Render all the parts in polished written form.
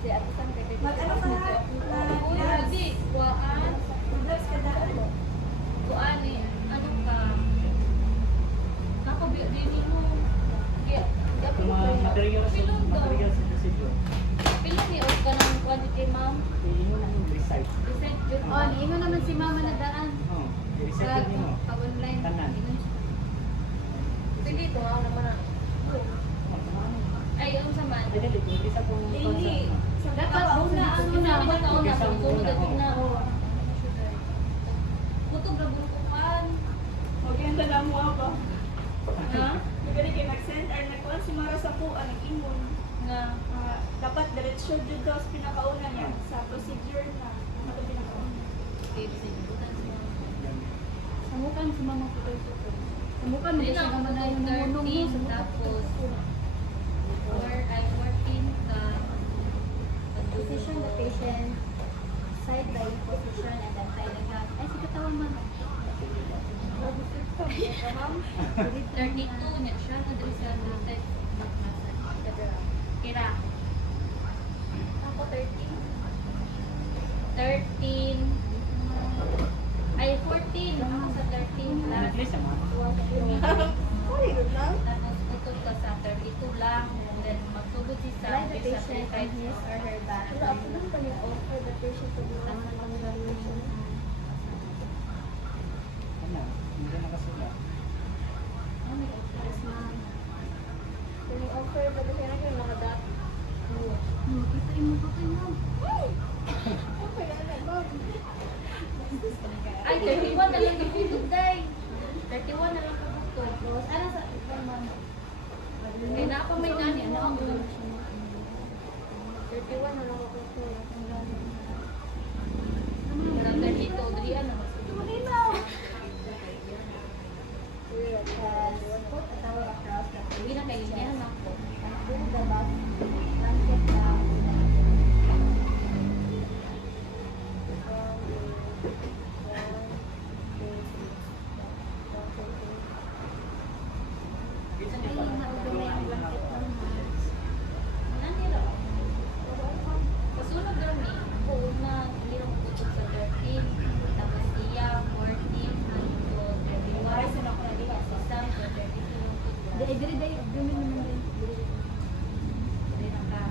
Mag-ano ka ha? Uy, hindi. Kuhaan. Mag-gloves ka daan. Kuhaan eh. Ano ka? Kakabiyo din mo. Kaya, dapat Yung mga materials Pilon daw. sa procedure. Pilon ni o ka ng quantity, ma'am. Hindi mo nang recite. Reset yun. Oh, niingon naman si mama na daan. Oo. I-recite yun mo. Pag-online. Tanan. Sige, ito nga naman na. Ay, yung sa man. Dili, kung isa pong Hindi. Dapat una ang Una, una. una, sunod at una. Oo. Butog na butukan. Okay, ang dala mo ba? Ha? Magani kayo nag-send or nag-call si Mara sa kuha, nag-ingon. Nga. Dapat diretsyo dito daw sa pinakauna niya. Sa procedure na. Ano ito pinakauna? Okay, sige. Butan siya. Samukan si mama ko ito. Samukan mo Hindi siya lang, naman na yung namunong mo. 13, tapos 14 ka. Position the patient side by position and then side like that. Ay, sige tawa man. 32 niya siya. Nadali siya natin. Kira. Ako 13. 13. Ay, 14. Ako sa 13 lang. At least naman. Sorry, good lang. Tapos utod ka sa 32 lang. And then magtugod si Sam. Lie the sa patient on his or her back. Pero ako lang pa yung offer the patient to do ang evaluation. Ano? Hindi ka nakasulat. Oh, may office ma'am. Kung yung offer the patient na mga dati. Kita mo ko kayo ma'am. Okay, ano, ma'am. Ay, 31 na lang kaputog, day. 31 na lang kaputog. Tapos, ano sa ibang ma'am? Kaya na ako may nani, ano ako? 31 na lang ako po. Wala dito, Adrian na mas. Put a towel across the Hindi na kayo niya na ako. and pull the back blanket down. Bisa Ay, niya pa. maudumay ang blanket ng mas. Nani raw? Kasunod daw ni. Buod na lirong putog sa 13. Tapos iya, 14, hanggang 31. Isang sa 32 yung putog. Dili, dumin naman din. Dali na ka.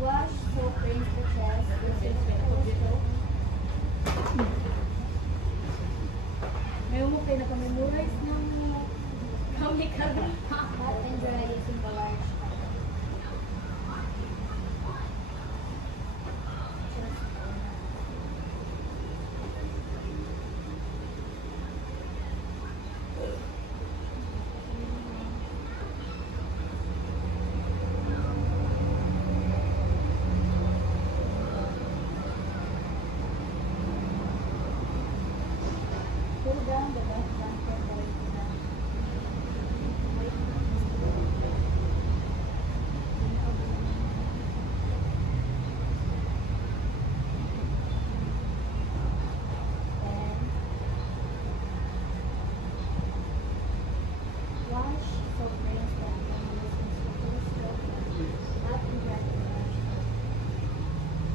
Wash, soap, rinse the chest. Ngayon mo kayo nakamemorize ng Kami ka rin. hot and dry using the large towel. Pull down the back blanket by the then wash, soap, rinse them and use instructions to hot and dry the large towel.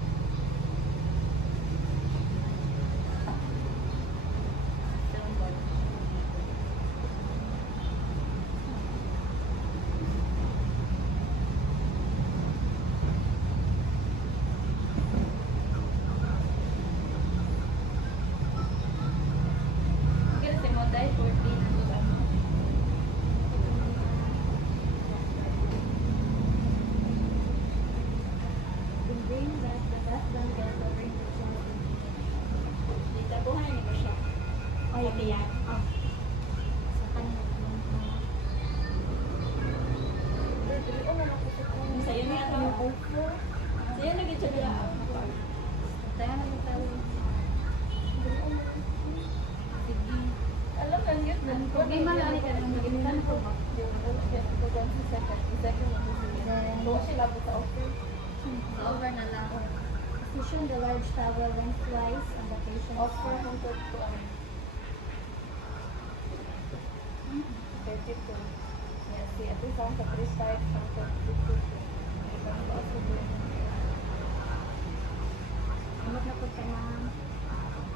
Kaya si Monday, 14. Bring back the back blanket covering the chest. Dito, buhay niyo ba siya? Ay, kaya. Sa kanya. Sa'yo niya ito. Sa'yo na gito niya. Kaya naman tayo. Sige. Alam ka yun. Problema lang ka nang magitan ko. Over na lang. Position the large towel lengthwise on the patient's arm. 32. Yes, si ito isang sa 35, isang sa 32. Isang sa asubo. Amot na po ka ma'am. Wash.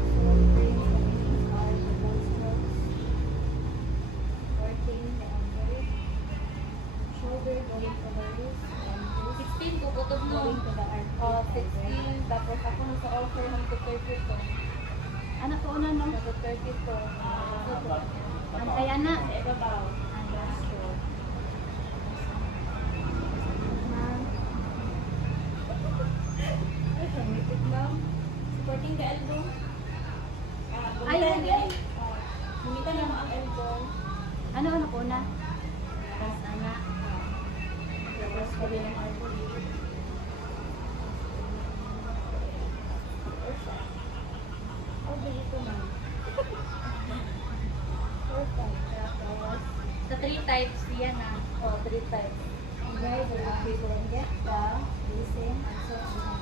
Soap cream, vitamins are the bone strokes. Working the elbow. Shoulder going to the wrist and wrist 16 po, putod no. going to the arm. 16, tapos ako nung sa offer ng 32. Anak ko una no? Nasa 32. Antay ana. Sa ibabaw. Ma'am. Ay, sumipit lang. Supporting the elbow. Ay, Bumitan ay. Bumitan naman ang elbow. Ano ko una? Tapos ana. Tapos gabi ng elbow. Oh, dito na. Perfect. Tapos, Sa 3 types, yan ah. oh, 3 times. Where the people get the listen and so on.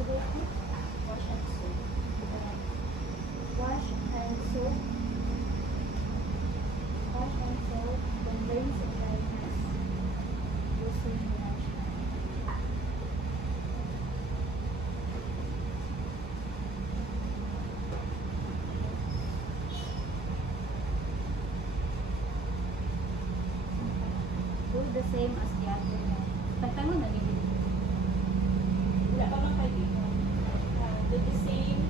Wash and soap. Wash and soap. Wash and soap contains a dryness. Using lunchtime. Do the same as the other one. Pagtanong na nila. Wala pa mang kaibigan. Do the same.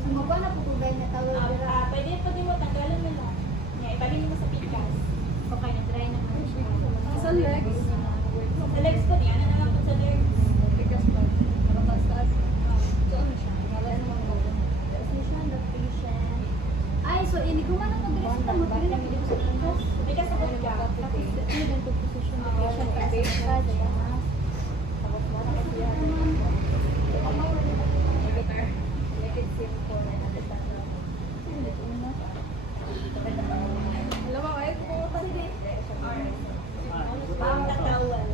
Sumugwa na po kung gaya na tawag dira. Pwede mo tanggalan mo lang. Ibalin mo sa pikas. Okay, na-dry na man siya. Sa legs. Sa legs ko niya, ano na lang po sa legs. Bigas pa. Nakataas-taas. So, ano siya? Ngalan mo ko. Position the patient. Ay, so ini ko man ako diri sa tamo diri na pili ko sa pikas. Bigas sa ka. Tapos ano din to position the patient as a massage. Tapos wala ka siya. Make it simple and understandable. Alam mo, ay, kung pa rin. Pang tatawal.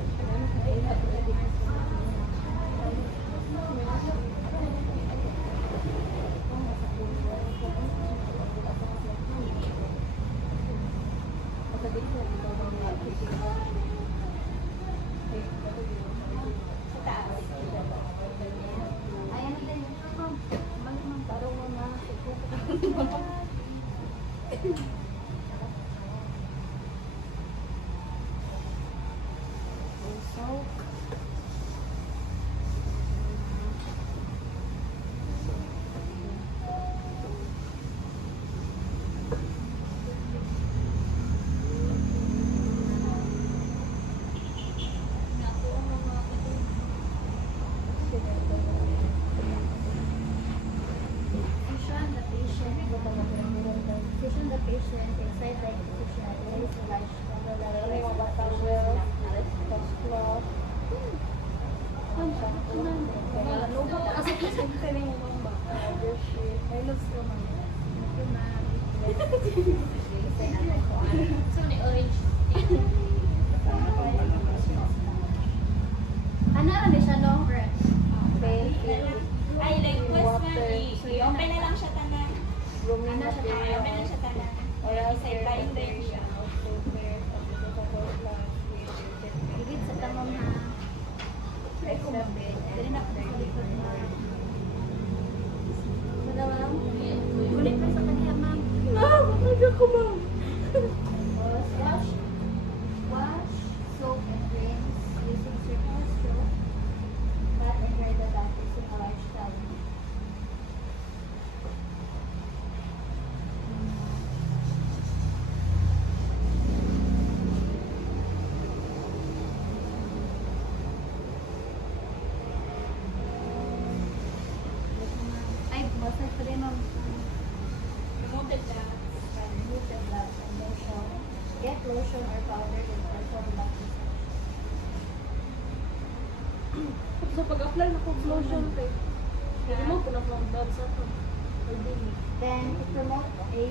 Sa taas. Ay, ano din? Ma'am, balik ma'am. Parang mo na. So, position the patient. Position the patient inside the position. Place the large Kasi kasi tinig mo ba? May loves ko man. So, ni orange. Ano rin siya, no? Ay, like, was na, i-open na lang siya tanan. Ano siya tayo? I-open na siya tanan. Iside lying there siya. Higit sa tamang na. Ay, kumabit. Dili na ako sa likod na. Wala, ma'am. Kulit mo sa kanya, ma'am. Wash. Wash. Soap and rinse. Using circular soap. Pat and dry the diapers in a large towel. Ay, massage pa rin, ma'am. Remove the glass. Remove the gloves and lotion. Get lotion or powder and perform back massage. So pag-apply na ko lotion kay. Hindi mo ko na from dab sa to. Then, to promote a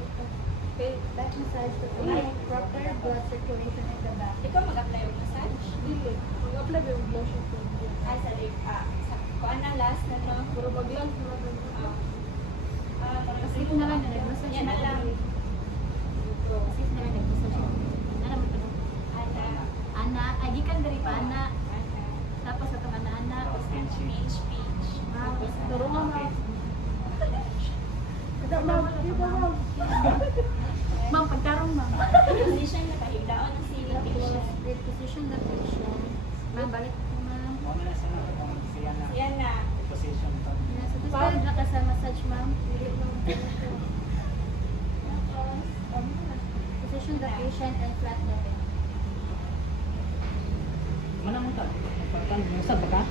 back massage to promote proper blood circulation in the back. Ikaw mag-apply yung massage? Dili. Mag-apply ba yung lotion ko? Ay, sa leg. Sa kuan na last na to. Puro mag-lunch mo lang. Kasi kung naman na nag-massage Yan na lang. Kasi na lang nag-massage. Ano naman pa? Ana. Ana, ay gikan diri pa ana. Ana. Tapos atong ana-ana. Tapos pinch. Speech. Tapos Darungan na. Okay. Kada ma'am, dito ma'am. Ma'am, pagkarong ma'am. Position na kahigdaon ng sili patient. Great position the patient. Ma'am, balik po ma'am. Mo na sa na kung siya na Yan na. position to. Nasa tusod na ka sa massage ma'am. Position the patient and flat the bed. Mana mo ta? Pagkan mo sa baka?